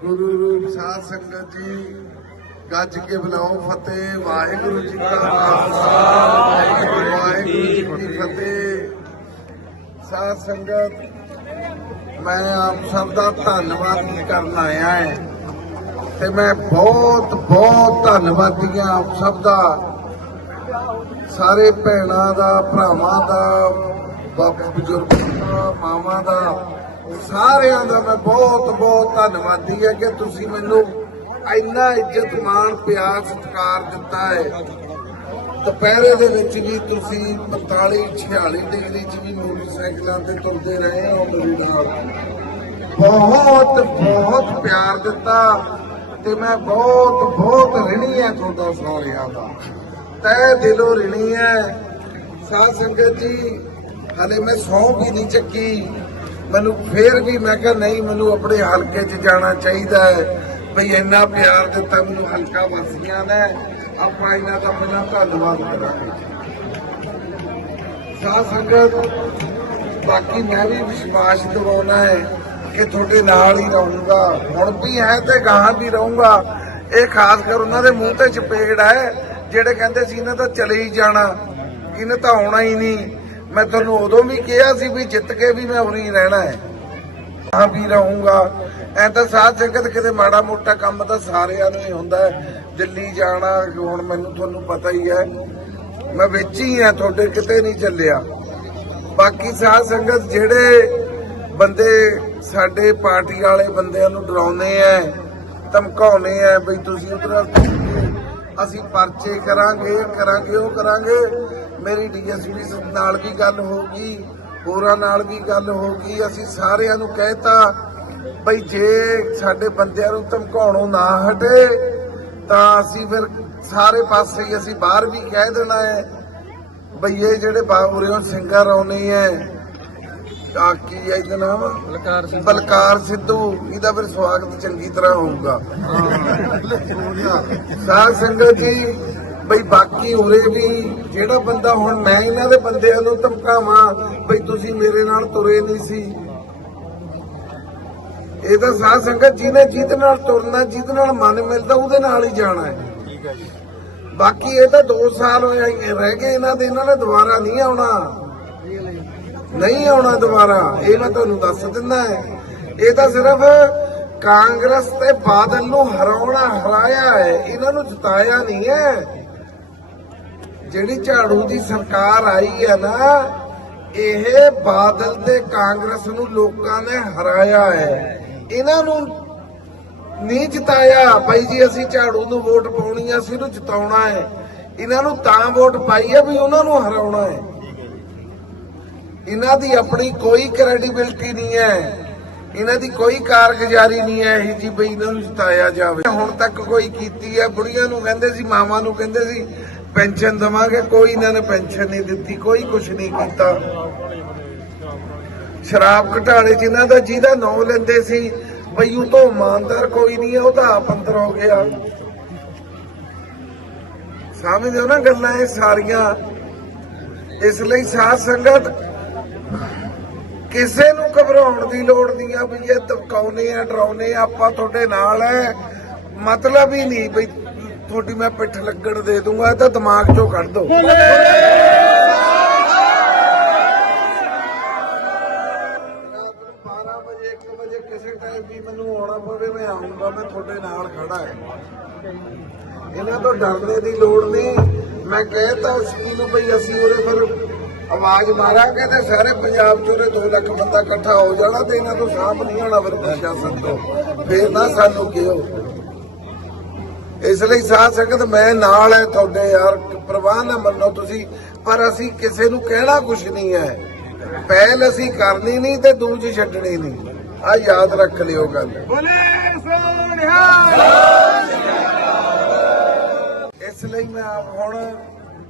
ਗੁਰੂ ਰੂਪ ਸਾਧ ਸੰਗਤ ਜੀ, ਗੱਜ ਕੇ ਬੁਲਾਓ ਫਤਿਹ, ਵਾਹਿਗੁਰੂ ਜੀ ਕਾ ਖਾਲਸਾ। ਵਾਹਿਗੁਰੂ ਜੀ ਕੀ ਫਤਿਹ। ਸਾਧ ਸੰਗਤ, ਮੈਂ ਆਪ ਸਭ ਦਾ ਧੰਨਵਾਦ ਕਰਨ ਆਇਆ ਹਾਂ ਤੇ ਮੈਂ ਬਹੁਤ ਬਹੁਤ ਧੰਨਵਾਦੀ ਹਾਂ ਆਪ ਸਭ ਦਾ। ਸਾਰੇ ਭੈਣਾਂ ਦਾ, ਭਰਾਵਾਂ ਦਾ, ਬਾਪੂ ਬਜ਼ੁਰਗਾਂ ਮਾਵਾਂ ਦਾ, ਸਾਰਿਆਂ ਦਾ ਮੈਂ ਬਹੁਤ ਬਹੁਤ ਧੰਨਵਾਦੀ ਹਾਂ ਕਿ ਤੁਸੀਂ ਮੈਨੂੰ ਇੰਨਾ ਇੱਜ਼ਤ ਮਾਣ, ਪਿਆਰ, ਸਤਿਕਾਰ ਦਿੱਤਾ ਹੈ। ਦੁਪਹਿਰੇ ਦੇ ਵਿੱਚ ਵੀ ਤੁਸੀਂ 45 46 ਡਿਗਰੀ 'ਚ ਵੀ ਮੋਟਰਸਾਈਕਲਾਂ ਤੇ ਤੁਰਦੇ ਰਹੇ ਹੋ ਮੇਰੇ ਨਾਲ ਬਹੁਤ ਬਹੁਤ ਪਿਆਰ ਦਿੱਤਾ ਤੇ ਮੈਂ ਬਹੁਤ ਬਹੁਤ ਰਿਣੀ ਹੈ ਤੁਹਾਡਾ ਸਾਰਿਆਂ ਦਾ। ਤੈ ਦਿਲੋਂ ਰਿਣੀ ਹੈ ਸਾਧ ਸੰਗਤ ਜੀ, ਹਲੇ ਮੈਂ ਸੌ ਵੀ ਨਹੀਂ ਚੱਕੀ। ਮੈਨੂੰ ਫੇਰ ਵੀ ਮੈਂ ਕਿਹਾ, ਨਹੀਂ, ਮੈਨੂੰ ਆਪਣੇ ਹਲਕੇ 'ਚ ਜਾਣਾ ਚਾਹੀਦਾ ਹੈ ਭਈ ਇੰਨਾ ਪਿਆਰ ਦਿੱਤਾ, ਮੈਨੂੰ ਹਲਕਾ ਵਾਸੀਆਂ ਨੇ। ਆਪਾਂ ਇਹਨਾਂ ਦਾ ਪਹਿਲਾਂ ਧੰਨਵਾਦ ਕਰਾਂਗੇ। ਸਾਧ ਸੰਗਤ, ਬਾਕੀ ਮੈਂ ਵੀ ਵਿਸ਼ਵਾਸ ਦਿਵਾਉਣਾ ਹੈ ਕਿ ਤੁਹਾਡੇ ਨਾਲ ਹੀ ਰਹੂੰਗਾ। ਹੁਣ ਵੀ ਹੈ ਤੇ ਗਾਹਾਂ ਵੀ ਰਹੂੰਗਾ। ਇਹ ਖਾਸ ਕਰ ਉਹਨਾਂ ਦੇ ਮੂੰਹ ਤੇ ਚਪੇੜ ਹੈ ਜਿਹੜੇ ਕਹਿੰਦੇ ਸੀ ਇਹਨਾਂ ਤਾਂ ਚਲੇ ਹੀ ਜਾਣਾ, ਇਹਨੇ ਤਾਂ ਆਉਣਾ ਹੀ ਨਹੀਂ। ਮੈਂ ਤੁਹਾਨੂੰ ਉਦੋਂ ਵੀ ਕਿਹਾ ਸੀ ਵੀ ਜਿੱਤ ਕੇ ਵੀ ਮੈਂ ਉਰੀ ਰਹਿਣਾ ਹੈ। ਹਾਂ ਵੀ ਰਹੂੰਗਾ। ਐ ਤਾਂ ਸਾਧ ਸੰਗਤ ਕਿਤੇ ਮਾੜਾ ਮੋਟਾ ਕੰਮ ਤਾਂ ਸਾਰਿਆਂ ਨੂੰ ਹੀ ਹੁੰਦਾ ਦਿੱਲੀ ਜਾਣਾ, ਹੁਣ ਮੈਨੂੰ ਤੁਹਾਨੂੰ ਪਤਾ ਹੀ ਹੈ। ਮੈਂ ਵਿੱਚ ਹੀ ਆ ਤੁਹਾਡੇ ਕਿਤੇ ਨਹੀਂ ਚੱਲਿਆ। ਬਾਕੀ ਸਾਧ ਸੰਗਤ ਜਿਹੜੇ ਬੰਦੇ ਸਾਡੇ ਪਾਰਟੀ ਵਾਲੇ ਬੰਦਿਆਂ ਨੂੰ ਡਰਾਉਂਦੇ ਐ, ਧਮਕਾਉਂਦੇ ਐ, ਬਈ ਤੁਸੀਂ ਉਧਰ ਅਸੀਂ ਪਰਚੇ ਕਰਾਂਗੇ ਕਰਾਂਗੇ, ਉਹ ਕਰਾਂਗੇ। ਮੇਰੀ ਡੀਐਸਪੀ ਨਾਲ ਵੀ ਗੱਲ ਹੋਗੀ ਹੋਰਾਂ ਨਾਲ ਵੀ ਗੱਲ ਹੋਗੀ ਅਸੀਂ ਸਾਰਿਆਂ ਨੂੰ ਕਹਿਤਾ ਬਈ ਜੇ ਸਾਡੇ ਬੰਦਿਆਂ ਨੂੰ ਧਮਕਾਉਣੋਂ ਨਾ ਹਟੇ, ਤਾਂ ਅਸੀਂ ਫਿਰ ਸਾਰੇ ਪਾਸੇ ਅਸੀਂ ਬਾਹਰ ਵੀ ਕਹਿ ਦੇਣਾ ਹੈ ਬਈ ਇਹ ਜਿਹੜੇ ਬਾਬੂਰਿਓ ਸਿੰਗਰ ਆਉਣੇ ਐ ਆ ਕੀ ਹੈ ਇਹਦਾ ਨਾਮ? ਬਲਕਾਰ ਸਿੰਘ ਬਲਕਾਰ ਸਿੱਧੂ। ਇਹਦਾ ਫਿਰ ਸਵਾਗਤ ਚੰਗੀ ਤਰ੍ਹਾਂ ਹੋਊਗਾ। ਸਾਧ ਸੰਗਤ ਜੀ ਬਈ ਬਾਕੀ ਉਰੇ ਵੀ ਜਿਹੜਾ ਬੰਦਾ ਹੁਣ ਮੈਂ ਇਹਨਾਂ ਦੇ ਬੰਦਿਆਂ ਨੂੰ ਧਮਕਾਵਾਂ ਬਈ ਤੁਸੀਂ ਮੇਰੇ ਨਾਲ ਤੁਰੇ ਨਹੀਂ ਸੀ। ਇਹ ਤਾਂ ਸਾਧ ਸੰਗਤ ਜਿਹਨੇ ਜਿਹਦੇ ਨਾਲ ਤੁਰਨਾ ਜਿਹਦੇ ਨਾਲ ਮਨ ਮਿਲਦਾ ਉਹਦੇ ਨਾਲ ਹੀ ਜਾਣਾ ਹੈ। ਠੀਕ ਹੈ ਜੀ। ਬਾਕੀ ਇਹ ਤਾਂ 2 ਸਾਲ ਹੋਏ ਰਹਿ ਗਏ ਇਹਨਾਂ ਦੇ ਇਹਨਾਂ ਨੇ ਦੁਬਾਰਾ ਨਹੀਂ ਆਉਣਾ। ਨਹੀਂ ਆਉਣਾ ਦੁਬਾਰਾ, ਇਹ ਮੈਂ ਤੁਹਾਨੂੰ ਦੱਸ ਦਿੰਦਾ ਹੈ। ਇਹ ਤਾਂ ਸਿਰਫ ਕਾਂਗਰਸ ਤੇ ਬਾਦਲ ਨੂੰ ਹਰਾਉਣਾ, ਹਰਾਇਆ ਹੈ, ਇਹਨਾਂ ਨੂੰ ਜਿਤਾਇਆ ਨਹੀਂ ਹੈ। ਜਿਹੜੀ ਝਾੜੂ ਦੀ ਸਰਕਾਰ ਆਈ ਹੈ ਨਾ, ਇਹ ਬਾਦਲ ਤੇ ਕਾਂਗਰਸ ਨੂੰ ਲੋਕਾਂ ਨੇ ਹਰਾਇਆ ਹੈ। ਇਹਨਾਂ ਨੂੰ ਨਹੀਂ ਜਿਤਾਇਆ, ਭਾਈ ਜੀ, ਅਸੀਂ ਝਾੜੂ ਨੂੰ ਵੋਟ ਪਾਉਣੀ ਆ, ਅਸੀਂ ਨੂੰ ਜਿਤਾਉਣਾ ਹੈ। ਇਹਨਾਂ ਨੂੰ ਤਾਂ ਵੋਟ ਪਾਈ ਹੈ ਵੀ ਉਹਨਾਂ ਨੂੰ ਹਰਾਉਣਾ ਹੈ। ਇਹਨਾਂ ਦੀ ਆਪਣੀ ਕੋਈ ਕ੍ਰੈਡੀਬਿਲਟੀ ਨਹੀਂ ਹੈ। ਇਹਨਾਂ ਦੀ ਕੋਈ ਕਾਰਗੁਜ਼ਾਰੀ ਨਹੀਂ ਹੈ, ਇਹ ਜੀ ਬਈ ਇਹਨਾਂ ਨੂੰ ਜਿਤਾਇਆ ਜਾਵੇ। ਹੁਣ ਤੱਕ ਕੋਈ ਕੀਤੀ ਹੈ, ਬੁੜੀਆਂ ਨੂੰ ਕਹਿੰਦੇ ਸੀ, ਮਾਵਾਂ ਨੂੰ ਕਹਿੰਦੇ ਸੀ, ਪੈਨਸ਼ਨ ਦਵਾਂਗੇ। ਕੋਈ ਇਹਨਾਂ ਨੇ ਪੈਨਸ਼ਨ ਨਹੀਂ ਦਿੱਤੀ, ਕੋਈ ਕੁਝ ਨਹੀਂ ਕੀਤਾ। ਸ਼ਰਾਬ ਘਟਾਲੇ ਇਹਨਾਂ ਦਾ ਜਿਹਦਾ ਨਾਂ ਲੈਂਦੇ ਸੀ, ਬਈ ਉਹ ਤੋਂ ਇਮਾਨਦਾਰ ਕੋਈ ਨਹੀਂ ਹੈ, ਉਹ ਤਾਂ ਆਪ ਅੰਦਰ ਹੋ ਗਿਆ। ਸਮਝਦੇ ਹੋ ਨਾ ਗੱਲਾਂ ਇਹ ਸਾਰੀਆਂ? ਇਸ ਲਈ ਸਾਧ ਸੰਗਤ ਕਿਸੇ ਨੂੰ ਘਬਰਾਉਣ ਦੀ ਲੋੜ ਨਹੀਂ ਆ ਵੀ ਇਹ ਧਮਕਾਉਨੇ ਆ, ਡਰਾਉਨੇ ਆ, ਆਪਾਂ ਤੁਹਾਡੇ ਨਾਲ ਹੈ ਮਤਲਬ ਹੀ ਨਹੀਂ ਵੀ ਤੁਹਾਡੀ ਮੈਂ ਪਿੱਠ ਲੱਗਣ ਦੇ ਦੂੰਗਾ ਤਾਂ ਦਿਮਾਗ ਚੋਂ ਕੱਢ ਦੋ। ਰਾਤ ਨੂੰ 12 ਵਜੇ ਕਿਸੇ ਟਾਈਮ ਵੀ ਮੈਨੂੰ ਆਉਣਾ ਪਵੇ, ਮੈਂ ਆਉਂਗਾ, ਮੈਂ ਤੁਹਾਡੇ ਨਾਲ ਖੜਾ ਹੈ ਇਹਨਾਂ ਤੋਂ ਡਰਨੇ ਦੀ ਲੋੜ ਨਹੀਂ। ਮੈਂ ਕਹਿਤਾ ਸੀ ਨੂੰ ਭਈ ਅਸੀਂ ਉਰੇ ਫਿਰ ਆਵਾਜ਼ ਮਾਰਾਂਗੇ ਤੇ ਸਾਰੇ ਪੰਜਾਬ ਚ ਉਰੇ 2 ਲੱਖ ਬੰਦਾ ਇਕੱਠਾ ਹੋ ਜਾਣਾ ਤੇ ਇਹਨਾਂ ਤੋਂ ਸਾਂਭ ਨਹੀਂ ਹੋਣਾ ਫਿਰ ਪ੍ਰਸ਼ਾਸਨ ਤੋਂ। ਫੇਰ ਨਾ ਸਾਨੂੰ ਕਿਹੋ। ਇਸ ਲਈ ਸਾਧ ਸੰਗਤ ਮੈਂ ਨਾਲ ਹੈ ਤੁਹਾਡੇ ਯਾਰ ਪ੍ਰਵਾਹ ਨਾ ਮੰਨੋ ਤੁਸੀਂ ਪਰ ਅਸੀਂ ਕਿਸੇ ਨੂੰ ਕਹਿਣਾ ਕੁਝ ਨਹੀਂ ਹੈ। ਪਹਿਲ ਅਸੀਂ ਕਰਨੀ ਨਹੀਂ ਤੇ ਦੂਜੀ ਛੱਡਣੀ ਨਹੀਂ। ਆ ਯਾਦ ਰੱਖ ਲਿਓ ਗੱਲ। ਬੋਲੇ ਸੋਨਿਆ ਇਸ ਲਈ ਮੈਂ ਆਪ ਹੁਣ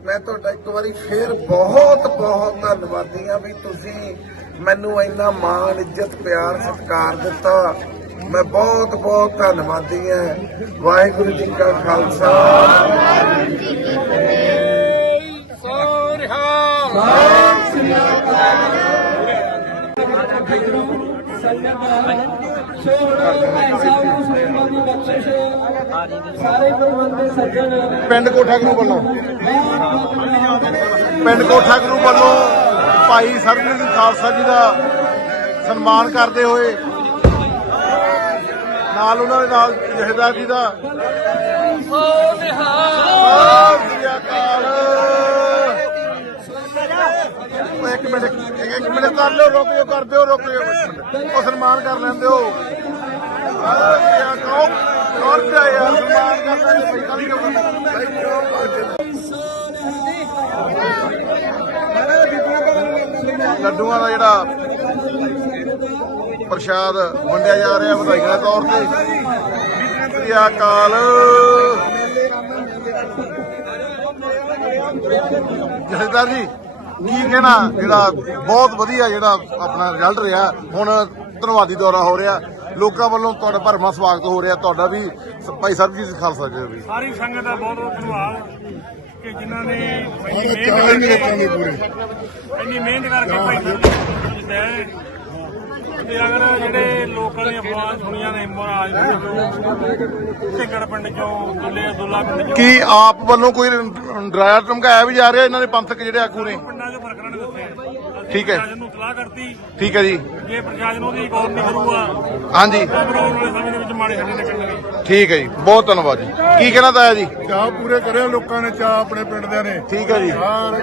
ਮੈਂ ਤੁਹਾਡਾ ਇੱਕ ਵਾਰੀ ਫੇਰ ਬਹੁਤ ਬਹੁਤ ਧੰਨਵਾਦੀ ਆ ਵੀ ਤੁਸੀਂ ਮੈਨੂੰ ਇੰਨਾ ਮਾਣ ਇੱਜ਼ਤ ਪਿਆਰ ਸਤਿਕਾਰ ਦਿੱਤਾ। ਮੈਂ ਬਹੁਤ ਬਹੁਤ ਧੰਨਵਾਦੀ ਹਾਂ। ਵਾਹਿਗੁਰੂ ਜੀ ਕਾ ਖਾਲਸਾ। ਸੋਨਿਆ ਸੋ ਹੁਣ ਭਾਈ ਸਾਹਿਬ ਨੂੰ ਸਰੂਪਾਂ ਦੀ ਬਖਸ਼ਿਸ਼ ਸਾਰੇ ਪ੍ਰਬੰਧਕ ਸੱਜਣ ਪਿੰਡ ਕੋਠਾ ਗਰੂ ਵੱਲੋਂ ਪਿੰਡ ਕੋਠਾ ਗਰੂ ਵੱਲੋਂ ਭਾਈ ਸਰਬਜੀਤ ਸਿੰਘ ਖਾਲਸਾ ਜੀ ਦਾ ਸਨਮਾਨ ਕਰਦੇ ਹੋਏ ਨਾਲ ਉਹਨਾਂ ਦੇ ਨਾਲ ਜਹੇਦਾਰ ਜੀ ਦਾ ਸਤਿ ਸ੍ਰੀ ਅਕਾਲ। ਇੱਕ ਮਿੰਟ। ਇੱਕ ਕਰ ਲਿਓ, ਰੁਕ ਲਿਓ ਕਰ ਦਿਓ, ਰੁਕ ਲਿਓ ਉਹ ਸਨਮਾਨ ਕਰ ਲੈਂਦੇ ਹੋ। ਸਤਿ ਸ੍ਰੀ ਪਿਆ ਯਾਰ ਸਨਮਾਨ ਕਰ ਲੈਂਦੇ ਭਾਈ ਕਾਲੀ ਕਿਉਂ ਲੱਡੂਆਂ ਦਾ ਜਿਹੜਾ ਪ੍ਰਸ਼ਾਦ ਵੰਡਿਆ ਜਾ ਰਿਹਾ ਵਧਾਈਆਂ ਦੇ ਤੌਰ ਤੇ। ਸ੍ਰੀ ਅਕਾਲ। ਜਥੇਦਾਰ ਜੀ। ਕੀ ਕਹਿਣਾ ਜਿਹੜਾ ਬਹੁਤ ਵਧੀਆ ਜਿਹੜਾ ਆਪਣਾ ਰਿਜ਼ਲਟ ਰਿਹਾ ਹੁਣ ਧੰਨਵਾਦੀ ਦੌਰਾ ਹੋ ਰਿਹਾ। ਲੋਕਾਂ ਵੱਲੋਂ ਤੁਹਾਡਾ ਭਰਮਾ ਸਵਾਗਤ ਹੋ ਰਿਹਾ ਤੁਹਾਡਾ ਵੀ ਭਾਈ ਸਰਬਜੀਤ ਖਾਲਸਾ ਜੀ ਵੀ। ਸਾਰੀ ਸੰਗਤ ਦਾ ਬਹੁਤ ਬਹੁਤ ਧੰਨਵਾਦ ਕਿ ਜਿਨ੍ਹਾਂ ਨੇ ਇੰਨੀ ਮਿਹਨਤ ਕਰਕੇ ਇੰਨੀ ਮਿਹਨਤ ਕਰਕੇ ਭਾਈ ਸਾਹਿਬ ਨੂੰ ਜਿੱਤਿਆ ਹੈ। ਤੇ ਅਗਰ ਜਿਹੜੇ ਲੋਕਾਂ ਦੀਆਂ ਅਫਵਾਹਾਂ ਸੁਣੀਆਂ ਨੇ ਮਹਾਰਾਜ ਦੇ ਢਿੱਗੜ ਪਿੰਡ ਚੋਂ ਦੁੱਲੇ ਦੁੱਲਾ ਪਿੰਡ ਚੋਂ। ਕੀ ਆਪ ਵੱਲੋਂ ਕੋਈ ਡਰਾਇਆ ਧਮਕਾਇਆ ਵੀ ਜਾ ਰਿਹਾ ਇਹਨਾਂ ਦੇ ਪੰਥਕ ਜਿਹੜੇ ਆਗੂ ਨੇ? ਪਿੰਡਾਂ ਦੇ ਫਰਕਾਂ ਨੇ ਦੱਸਿਆ। ਅਸੀਂ ਠੀਕ ਹੈ। ਪ੍ਰਸ਼ਾਸਨ ਨੂੰ ਸਲਾਹ ਕਰਤੀ। ਠੀਕ ਹੈ ਜੀ। ਜੇ ਪ੍ਰਸ਼ਾਸਨ ਉਹਦੀ ਗੌਰ ਨਹੀਂ ਕਰੂਗਾ ਹਾਂਜੀ। ਤਾਂ ਫਿਰ ਆਉਣ ਵਾਲੇ ਸਮੇਂ ਦੇ ਵਿੱਚ ਮਾੜੇ ਸਾਡੇ ਨਿਕਲਣਗੇ। ਠੀਕ ਹੈ ਜੀ। ਬਹੁਤ ਧੰਨਵਾਦ ਜੀ। ਕੀ ਕਹਿਣਾ ਤਾਇਆ ਜੀ? ਚਾਹ ਪੂਰੇ ਕਰਿਆ ਲੋਕਾਂ ਨੇ ਚਾਹ ਆਪਣੇ ਪਿੰਡ ਦੇ ਨੇ। ਠੀਕ ਹੈ ਜੀ। ਸਾਰੇ